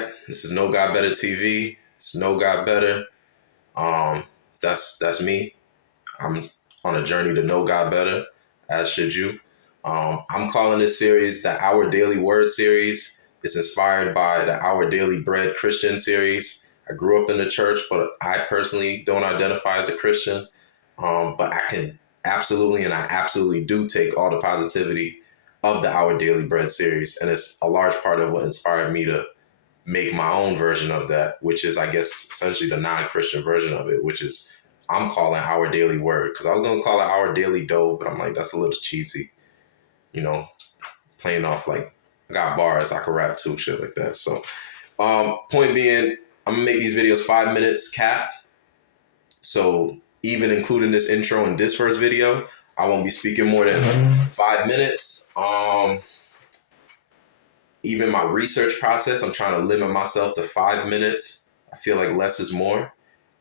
right, this is No Got Better TV. It's No Got Better. That's me. I'm on a journey to know God better, as should you. I'm calling this series the Our Daily Word series. It's inspired by the Our Daily Bread Christian series. I grew up in the church, but I personally don't identify as a Christian. But I absolutely do take all the positivity of the Our Daily Bread series. And it's a large part of what inspired me to make my own version of that, which is, I guess, essentially the non-Christian version of it, which is I'm calling Our Daily Word. Because I was going to call it Our Daily Dough, but I'm like, that's a little cheesy, playing off like I got bars, I could rap too, shit like that. So point being, I'm going to make these videos 5 minutes cap. So even including this intro and this first video, I won't be speaking more than 5 minutes. Even my research process, I'm trying to limit myself to 5 minutes. I feel like less is more.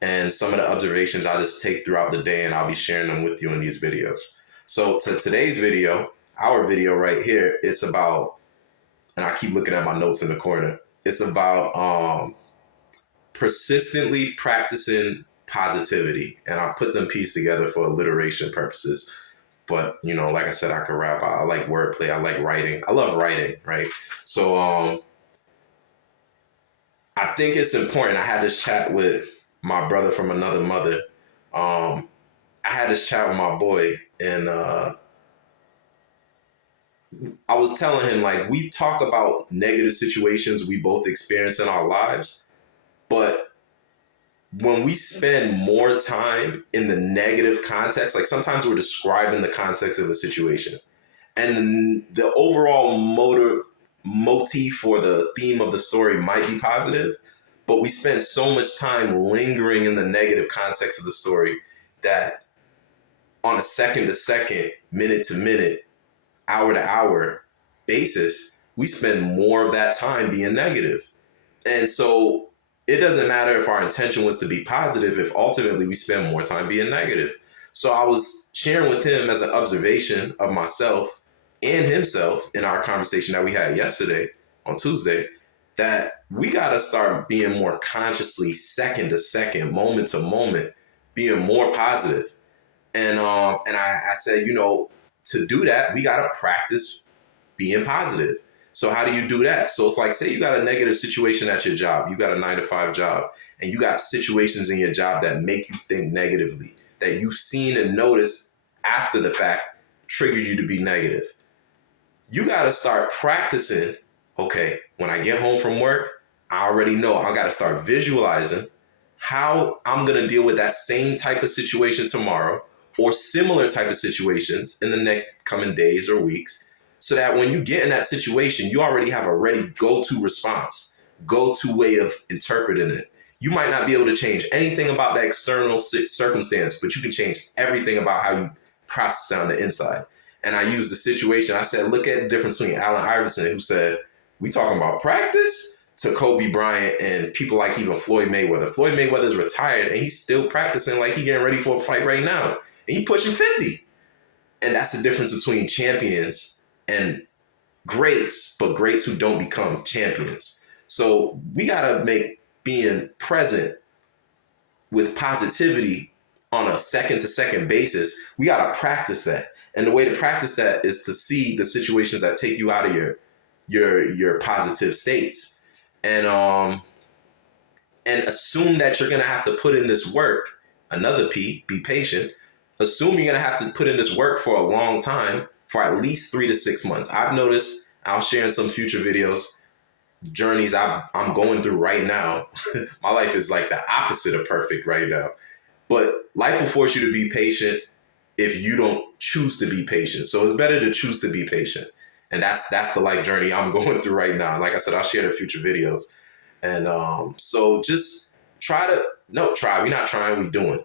And some of the observations I just take throughout the day, and I'll be sharing them with you in these videos. So to today's video, our video right here, it's about, and I keep looking at my notes in the corner, it's about persistently practicing positivity. And I put them pieced together for alliteration purposes. But, like I said, I could rap. I like wordplay. I like writing. I love writing, right? So I think it's important. I had this chat with my brother from another mother. I had this chat with my boy, and I was telling him, like, we talk about negative situations we both experience in our lives, but when we spend more time in the negative context, like sometimes we're describing the context of a situation, and the overall motif or the theme of the story might be positive, but we spend so much time lingering in the negative context of the story that on a second to second, minute to minute, hour to hour basis, we spend more of that time being negative. And so it doesn't matter if our intention was to be positive if ultimately we spend more time being negative. So I was sharing with him as an observation of myself and himself in our conversation that we had yesterday on Tuesday, that we got to start being more consciously second to second, moment to moment, being more positive. And I said, to do that, we got to practice being positive. So how do you do that? So it's like, say you got a negative situation at your job, you got a 9-to-5 job, and you got situations in your job that make you think negatively, that you've seen and noticed after the fact triggered you to be negative. You got to start practicing, okay, when I get home from work, I already know I got to start visualizing how I'm going to deal with that same type of situation tomorrow or similar type of situations in the next coming days or weeks, so that when you get in that situation, you already have a ready go-to response, go-to way of interpreting it. You might not be able to change anything about the external circumstance, but you can change everything about how you process it on the inside. And I used the situation. I said, look at the difference between Allen Iverson, who said, we talking about practice, to Kobe Bryant and people like even Floyd Mayweather. Floyd Mayweather's retired and he's still practicing like he getting ready for a fight right now. And he pushing 50. And that's the difference between champions and greats, but greats who don't become champions. So we got to make being present with positivity on a second to second basis. We got to practice that. And the way to practice that is to see the situations that take you out of your positive states. And assume that you're going to have to put in this work. Another P, be patient. Assume you're going to have to put in this work for a long time, for at least 3 to 6 months. I've noticed, I'll share in some future videos, journeys I'm going through right now. My life is like the opposite of perfect right now. But life will force you to be patient if you don't choose to be patient. So it's better to choose to be patient. And that's the life journey I'm going through right now. Like I said, I'll share the future videos. And so just we're not trying, we doing.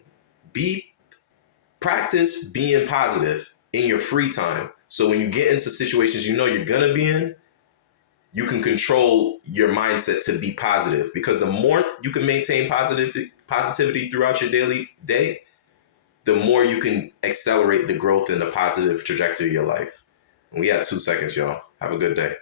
Practice being positive in your free time. So when you get into situations you're going to be in, you can control your mindset to be positive. Because the more you can maintain positivity throughout your daily day, the more you can accelerate the growth in the positive trajectory of your life. And we had 2 seconds, y'all. Have a good day.